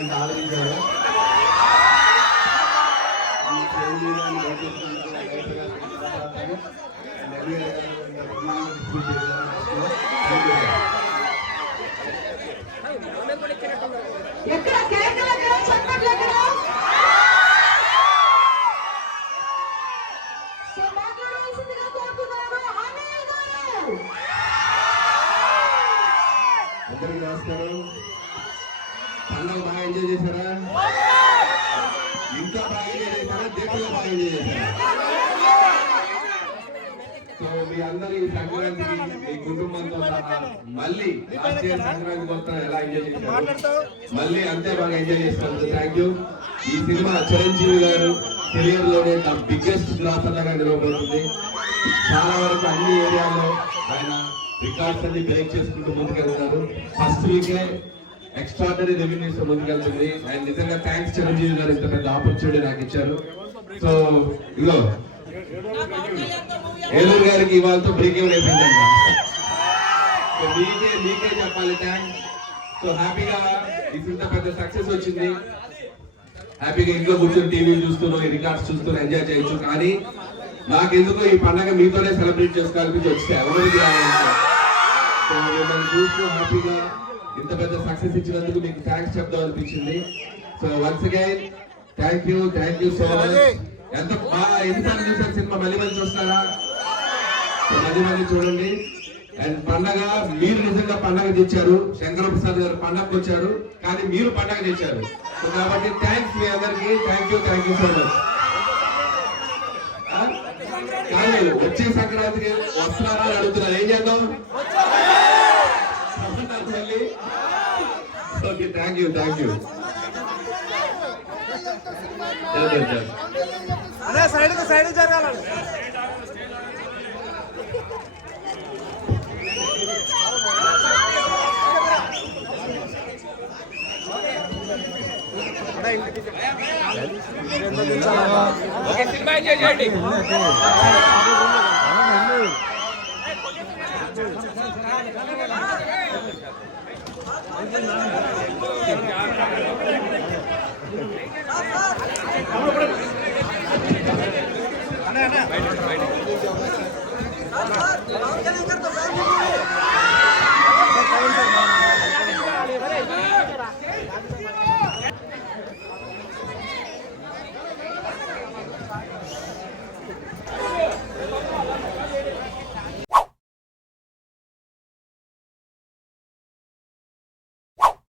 ఇంత ఆలోచించారు. అందరికీ నమస్కారం. పండుగ బాగా ఎంజాయ్ చేశారా? ఇంకా బాగా ఎంజాయ్ చేశారా? దేశంలో బాగా ఎంజాయ్ చేశారా? సో మీ అందరి సంక్రాంతికి మీ కుటుంబంతో సహా మళ్ళీ లాస్ట్ ఇయర్ సంక్రాంతి మొత్తం ఎలా ఎంజాయ్ చేశారు మళ్ళీ అంతే బాగా ఎంజాయ్ చేసినందుకు థ్యాంక్ యూ. ఈ సినిమా చిరంజీవి గారు కెరియర్ లోనే ద బిగ్గెస్ట్ గ్రాస్ అన్నగా నిలవబోతుంది. చాలా వరకు అన్ని ఏరియాల్లో ఆయన రికార్డ్స్ అన్ని బ్రేక్ చేసుకుంటూ ముందుకెళ్తారు. ఫస్ట్ వీకే ఎక్స్ట్రాడనరీ రెవెన్యూస్ ముందుకెళ్తుంది. అండ్ నిజంగా థ్యాంక్స్ చిరంజీవి గారు ఇంత పెద్ద ఆపర్చునిటీ నాకు ఇచ్చారు. సో ఇగో ఏలూరు గారికి ఇవాళతో బ్రేక్ ఇవ్వడం అయిపోయిందంట. మీకే చెప్పాలి థ్యాంక్స్. సో హ్యాపీగా ఇంత పెద్ద సక్సెస్ వచ్చింది. హ్యాపీగా ఇంట్లో కూర్చొని టీవీ చూస్తూనో ఈ రికార్డ్స్ చూస్తూ ఎంజాయ్ చేయొచ్చు. కానీ నాకెందుకో ఈ పండగ మీతోనే సెలబ్రేట్ చేసుకోవాలనిపించి వచ్చాయి. ఎవరికి మిమ్మల్ని చూస్తూ హ్యాపీగా ఇంత పెద్ద సక్సెస్ ఇచ్చినందుకు మీకు థ్యాంక్స్ చెప్దాం అనిపించింది. So once again thank you so much. ఎంత బాగా ఎన్నిసార్లు చూసారు సినిమా? మళ్ళీ చూస్తారా? మళ్ళీ చూడండి. అండ్ పండగ మీరు నిజంగా పండగ తెచ్చారు. శంకర ప్రసాద్ గారు పండగకు వచ్చారు కానీ మీరు పండగ తెచ్చారు. సో కాబట్టి థ్యాంక్స్ మీ అందరికి. Thank you so much. కానీ వచ్చే సంక్రాంతికి వస్తున్నారా అని అడుగుతున్నారు. ఏం చేద్దాం? ఓకే థ్యాంక్ యూ సైడ్ జరగాలండి. సినిమా ఎంజాయ్ చేయండి.